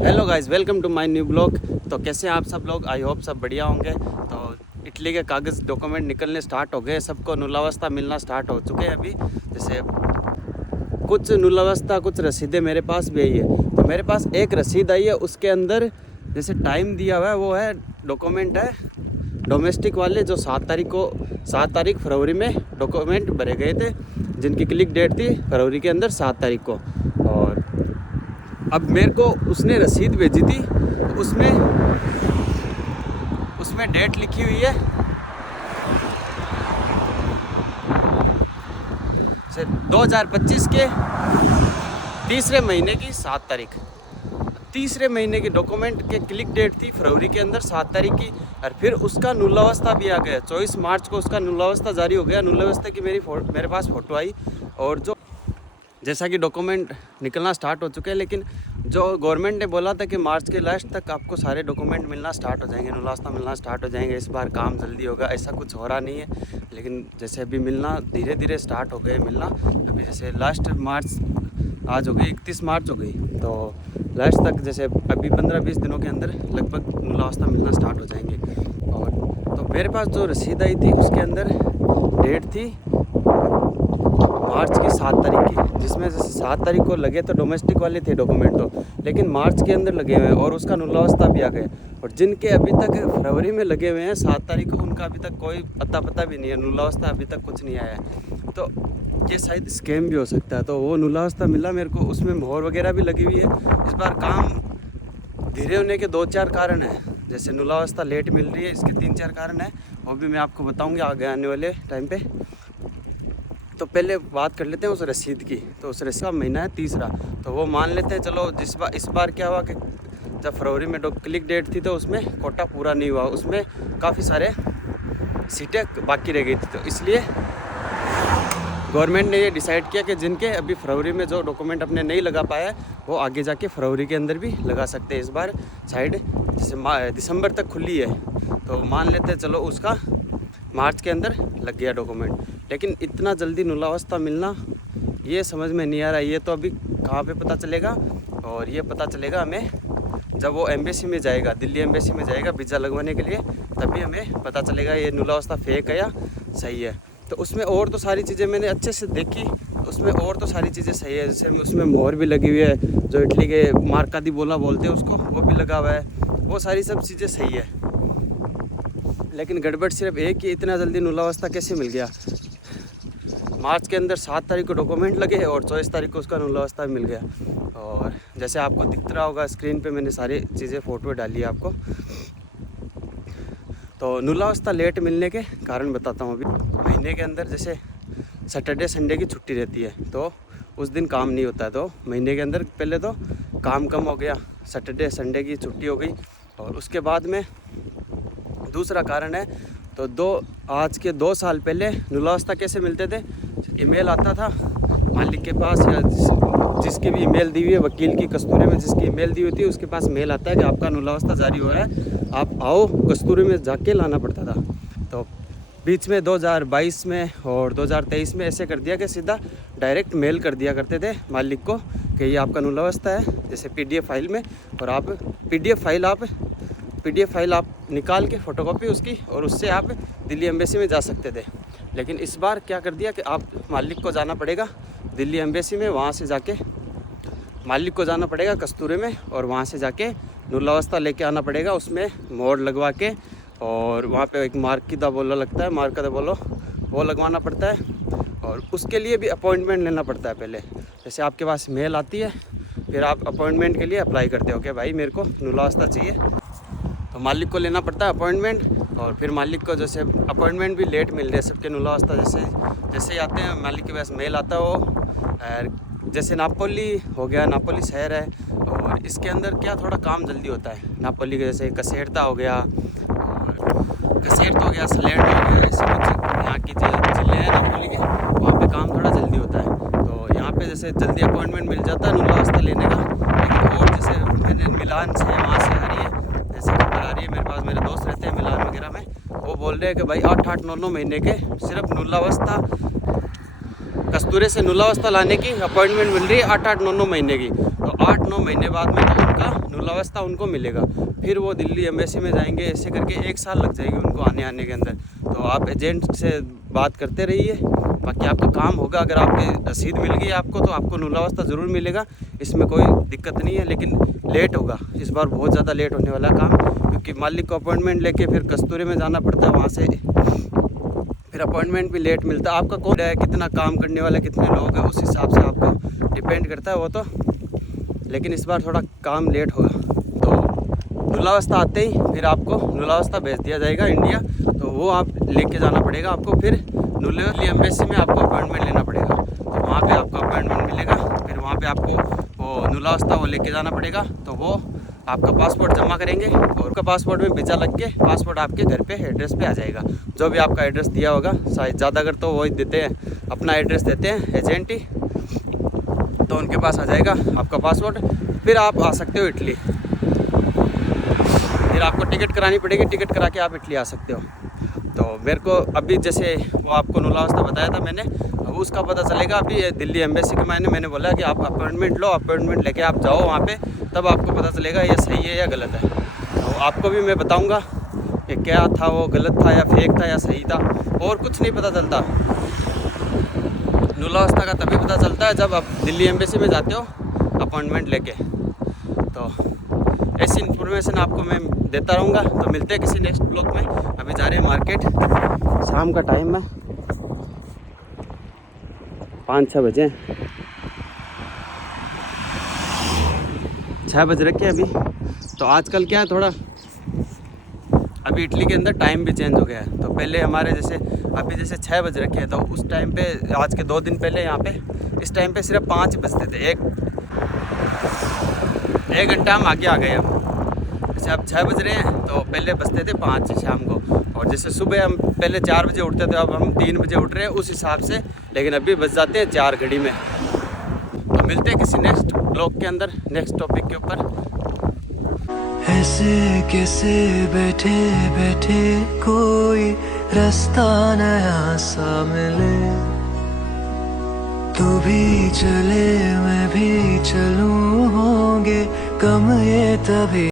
Hello guys, welcome to my new blog. तो कैसे हैं आप सब लोग? आई होप सब बढ़िया होंगे। तो इटली के कागज़ डॉक्यूमेंट निकलने स्टार्ट हो गए, सबको नुलावस्था मिलना स्टार्ट हो चुके हैं अभी। जैसे कुछ नुलावस्था, कुछ रसीदें मेरे पास भी आई है। तो मेरे पास एक रसीद आई है, उसके अंदर जैसे टाइम दिया हुआ है, वो है डॉक्यूमेंट है डोमेस्टिक वाले, जो 7 तारीख फरवरी में डॉक्यूमेंट भरे गए थे, जिनकी क्लिक डेट थी फरवरी के अंदर 7 तारीख को। और अब मेरे को उसने रसीद भेजी थी, तो उसमें डेट लिखी हुई है 2025 के तीसरे महीने की 7 तारीख। तीसरे महीने की डॉक्यूमेंट के क्लिक डेट थी फरवरी के अंदर 7 तारीख की। और फिर उसका नुलावस्था भी आ गया, 24 मार्च को उसका नुलावस्था जारी हो गया। नुलावस्था की मेरे पास फ़ोटो आई, और जो जैसा कि डॉक्यूमेंट निकलना स्टार्ट हो चुके हैं, लेकिन जो गवर्नमेंट ने बोला था कि मार्च के लास्ट तक आपको सारे डॉक्यूमेंट मिलना स्टार्ट हो जाएंगे, नुलावस्था मिलना स्टार्ट हो जाएंगे, इस बार काम जल्दी होगा, ऐसा कुछ हो रहा नहीं है। लेकिन जैसे अभी मिलना धीरे धीरे स्टार्ट हो गए मिलना। अभी जैसे लास्ट मार्च आज हो गई, 31 मार्च हो गई, तो लास्ट तक जैसे अभी 15-20 दिनों के अंदर लगभग नुलावस्था मिलना स्टार्ट हो जाएंगे। और तो मेरे पास जो रसीद आई थी, उसके अंदर डेट थी मार्च की 7 तारीख की, जिसमें जैसे 7 तारीख को लगे तो डोमेस्टिक वाले थे डॉक्यूमेंट, तो लेकिन मार्च के अंदर लगे हुए हैं, और उसका नुलावस्था भी आ गया। और जिनके अभी तक फरवरी में लगे हुए हैं 7 तारीख को, उनका अभी तक कोई पता भी नहीं है, नुलावस्था अभी तक कुछ नहीं आया है। तो ये शायद स्कैम भी हो सकता है। तो वो नुलावस्था मिला मेरे को, उसमें मोहर वगैरह भी लगी हुई है। इस बार काम धीरे होने के 2-4 कारण हैं। जैसे नुलावस्था लेट मिल रही है, इसके 3-4 कारण हैं, वो भी मैं आपको बताऊँगी आगे आने वाले टाइम पर। तो पहले बात कर लेते हैं उस रसीद की। तो उस रसीद का महीना है तीसरा, तो वो मान लेते हैं। चलो इस बार क्या हुआ कि जब फरवरी में क्लिक डेट थी, तो उसमें कोटा पूरा नहीं हुआ, उसमें काफ़ी सारे सीटें बाकी रह गई थी। तो इसलिए गवर्नमेंट ने ये डिसाइड किया कि जिनके अभी फरवरी में जो डॉक्यूमेंट अपने नहीं लगा पाया, वो आगे जाके फरवरी के अंदर भी लगा सकते हैं। इस बार साइड जैसे दिसंबर तक खुली है, तो मान लेते हैं चलो उसका मार्च के अंदर लग गया डॉक्यूमेंट। लेकिन इतना जल्दी नुलावस्था मिलना ये समझ में नहीं आ रहा है। ये तो अभी कहाँ पे पता चलेगा? और ये पता चलेगा हमें जब वो एम्बेसी में जाएगा, दिल्ली एम्बेसी में जाएगा वीज़ा लगवाने के लिए, तभी हमें पता चलेगा ये नुलावस्था फेक है या सही है। तो उसमें और तो सारी चीज़ें मैंने अच्छे से देखी, उसमें और तो सारी चीज़ें सही है। जैसे उसमें मोहर भी लगी हुई है, जो इटली के मार्का दी बोला बोलते हैं उसको, वो भी लगा हुआ है। वो सारी सब चीज़ें सही है, लेकिन गड़बड़ सिर्फ एक ही, इतना जल्दी नुलावस्था कैसे मिल गया? मार्च के अंदर 7 तारीख को डॉक्यूमेंट लगे और 24 तारीख को उसका नुलावस्था मिल गया। और जैसे आपको दिख रहा होगा स्क्रीन पे, मैंने सारी चीज़ें फ़ोटो डाली है आपको। तो नुलावस्था लेट मिलने के कारण बताता हूँ। अभी महीने के अंदर जैसे सैटरडे संडे की छुट्टी रहती है, तो उस दिन काम नहीं होता है। तो महीने के अंदर पहले तो काम कम हो गया, सैटरडे संडे की छुट्टी हो गई। और उसके बाद में दूसरा कारण है, तो आज के 2 साल पहले नुलावस्था कैसे मिलते थे? ईमेल आता था मालिक के पास, या जिसकी भी ईमेल दी हुई है, वकील की कस्तूरी में जिसकी ईमेल दी हुई थी, उसके पास मेल आता है कि आपका नुलावस्था जारी हो रहा है, आप आओ। कस्तूरी में जाके लाना पड़ता था। तो बीच में 2022 में और 2023 में ऐसे कर दिया कि सीधा डायरेक्ट मेल कर दिया करते थे मालिक को कि ये आपका नुलावस्था है, जैसे PDF फाइल में। और आप PDF फाइल आप निकाल के फ़ोटोकॉपी उसकी, और उससे आप दिल्ली एम्बेसी में जा सकते थे। लेकिन इस बार क्या कर दिया कि आप मालिक को जाना पड़ेगा दिल्ली एम्बेसी में, वहाँ से जाके मालिक को जाना पड़ेगा कस्तूरे में, और वहाँ से जाके नुलावस्था लेके आना पड़ेगा, उसमें मोहर लगवा के। और वहाँ पे एक मार्का दा बोला लगता है, मार्का दा बोलो, वो लगवाना पड़ता है। और उसके लिए भी अपॉइंटमेंट लेना पड़ता है पहले। जैसे आपके पास मेल आती है, फिर आप अपॉइंटमेंट के लिए अप्लाई करते हो कि भाई मेरे को नुलावस्था चाहिए, तो मालिक को लेना पड़ता है अपॉइंटमेंट। और फिर मालिक को जैसे अपॉइंटमेंट भी लेट मिल रहे हैं सबके नुलावस्था, जैसे ही आते हैं मालिक के पास मेल आता है। वो जैसे नापोली हो गया, नापोली शहर है, और इसके अंदर क्या थोड़ा काम जल्दी होता है। नापोली के जैसे कसेरता हो गया, सलेर्नो हो गया, ऐसे कुछ यहाँ की जिले हैं नापोली के, वहाँ पे काम थोड़ा जल्दी होता है। तो यहाँ पे जैसे जल्दी अपॉइंटमेंट मिल जाता है नुलावस्था लेने का। लेकिन और जैसे मैंने मिलान से वहाँ से आ रही है, जैसे खबर आ रही है मेरे पास, मेरे दोस्त रहते हैं मिलान वगैरह में, वो बोल रहे हैं कि भाई 8-8, 9-9 महीने के सिर्फ नुलावस्था, कस्तूरे से नुलावस्था लाने की अपॉइंटमेंट मिल रही है 8-8, 9-9 महीने की। तो 8-9 महीने बाद में तो उनका नुलावस्था उनको मिलेगा। फिर वो दिल्ली एम्बेसी में जाएंगे, ऐसे करके 1 साल लग जाएगी उनको आने के अंदर। तो आप एजेंट से बात करते रहिए, बाकी आपका काम होगा। अगर आपकी रसीद मिल गई आपको तो आपको नुलावस्था ज़रूर मिलेगा, इसमें कोई दिक्कत नहीं है। लेकिन लेट होगा, इस बार बहुत ज़्यादा लेट होने वाला काम, क्योंकि मालिक को अपॉइंटमेंट लेके फिर कस्तूरी में जाना पड़ता है, वहाँ से फिर अपॉइंटमेंट भी लेट मिलता है। आपका कौन है, कितना काम करने वाला, कितने लोग हैं, उस हिसाब से आपको डिपेंड करता है वो तो। लेकिन इस बार थोड़ा काम लेट होगा। तो नुलावस्था आते ही फिर आपको नुलावस्था भेज दिया जाएगा इंडिया, तो वो आप लेके जाना पड़ेगा आपको। फिर दिल्ली एम्बेसी में आपको अपॉइंटमेंट लेना पड़ेगा, तो वहाँ पे आपको अपॉइंटमेंट मिलेगा। फिर वहाँ पे आपको वो नुलावस्था वो लेके जाना पड़ेगा, तो वो आपका पासपोर्ट जमा करेंगे और उसका पासपोर्ट में वीज़ा लग के पासपोर्ट आपके घर पे एड्रेस पे आ जाएगा। जो भी आपका एड्रेस दिया होगा, शायद ज़्यादातर तो वही देते हैं, अपना एड्रेस देते हैं एजेंट ही, तो उनके पास आ जाएगा आपका पासपोर्ट। फिर आप आ सकते हो इटली। फिर आपको टिकट करानी पड़ेगी, टिकट करा के आप इटली आ सकते हो। तो मेरे को अभी जैसे वो आपको नुलावस्था बताया था मैंने, अब उसका पता चलेगा अभी दिल्ली एम्बेसी के। मैंने बोला कि आप अपॉइंटमेंट लो, अपॉइंटमेंट लेके आप जाओ वहाँ पे, तब आपको पता चलेगा ये सही है या गलत है। तो आपको भी मैं बताऊँगा कि क्या था, वो गलत था या फेक था या सही था। और कुछ नहीं पता चलता, नुलावस्था का तभी पता चलता है जब आप दिल्ली एम्बेसी में जाते हो अपॉइंटमेंट लेके। तो ऐसी इन्फॉर्मेशन आपको मैं देता रहूँगा। तो मिलते हैं किसी नेक्स्ट ब्लॉग में। अभी जा रहे हैं मार्केट, शाम का टाइम है, 5-6 बजे, 6 बज रखे अभी। तो आजकल क्या है, थोड़ा अभी इटली के अंदर टाइम भी चेंज हो गया है। तो पहले हमारे जैसे अभी जैसे 6 बज रखे हैं, तो उस टाइम पे आज के 2 दिन पहले यहाँ पे इस टाइम पे सिर्फ 5 बजते थे। एक घंटा हम आगे आ गए। अब जैसे अब 6 बज रहे हैं, तो पहले बजते थे 5 शाम को। और जैसे सुबह हम पहले 4 बजे उठते थे, अब हम 3 बजे उठ रहे हैं उस हिसाब से, लेकिन अभी बज जाते हैं 4 घड़ी में। तो मिलते हैं किसी नेक्स्ट ब्लॉग के अंदर, नेक्स्ट टॉपिक के ऊपर। ऐसे कैसे बैठे बैठे कोई रास्ता नया सा मिले, तू भी चले मैं भी चलूं, होंगे कम ये तभी।